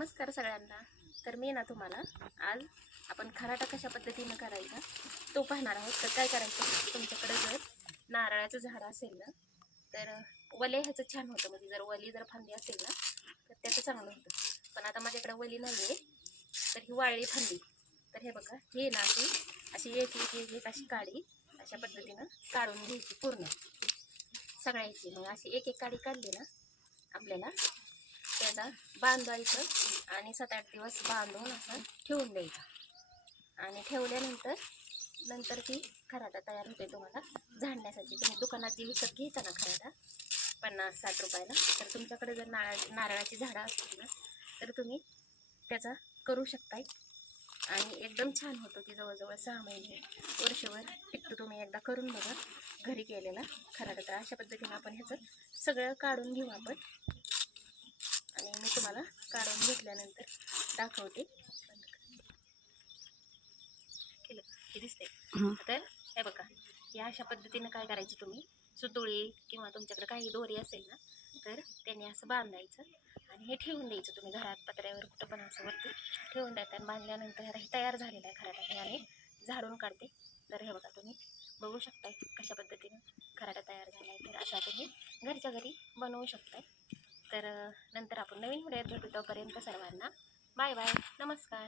नमस्कार सगळ्यांना. तर मी ना तुम्हाला आज आपण खराटा कशा पद्धतीनं करायचा तो पाहणार आहोत. तर काय करायचं तुमच्याकडे जर नारळाचं झाड असेल ना तर वले ह्याचं छान होतं. म्हणजे जर वली जर फांदी असेल ना तर त्याचं चांगलं होतं. पण आता माझ्याकडे वली नाही आहे तर ही वाळली फांदी. तर हे बघा हे ना अशी अशी एक एक एक एक अशी काडी अशा पद्धतीनं काढून घ्यायची पूर्ण. सगळ्याची. मग अशी एक एक काडी काढली ना आपल्याला असा बांधायचं आणि सात आठ दिवस बांधून असं ठेवून द्यायचा. आणि ठेवल्यानंतर नंतर ती खराटा तयार होते तुम्हाला झाडण्यासाठी. तुम्ही दुकानात जी विकत घ्यायचा ना खराटा पन्नास साठ रुपयाला. तर तुमच्याकडे जर नारळ नारळाची झाडं असतील ना तर तुम्ही त्याचा करू शकताय. आणि एकदम छान होतो की जवळजवळ सहा महिने वर्षभर टिकतो तुम्ही एकदा करून बघा. घरी केलेला खराटा. तर अशा पद्धतीनं आपण ह्याचं सगळं काढून घेऊ आपण आणि मी तुम्हाला काढून घेतल्यानंतर दाखवते. केलं? हे दिसते हं. तर हे बघा. या अशा पद्धतीनं काय करायचं तुम्ही? सुतुळी किंवा तुमच्याकडे काही दोरी असेल ना तर त्याने असं बांधायचं आणि हे ठेवून द्यायचं तुम्ही घरात पत्र्यावर कुठं पण असं वरती ठेवून द्यायचं आणि बांधल्यानंतर हे तयार झालेलं आहे खराटा हे आणि झाडून काढते. तर हे बघा तुम्ही बघू शकताय कशा पद्धतीनं खराटा तयार झाला आहे तर असा तुम्ही घरच्या घरी बनवू शकताय. तर नंतर आपण नवीन व्हिडिओत भेटू तोपर्यंत सर्वांना बाय बाय नमस्कार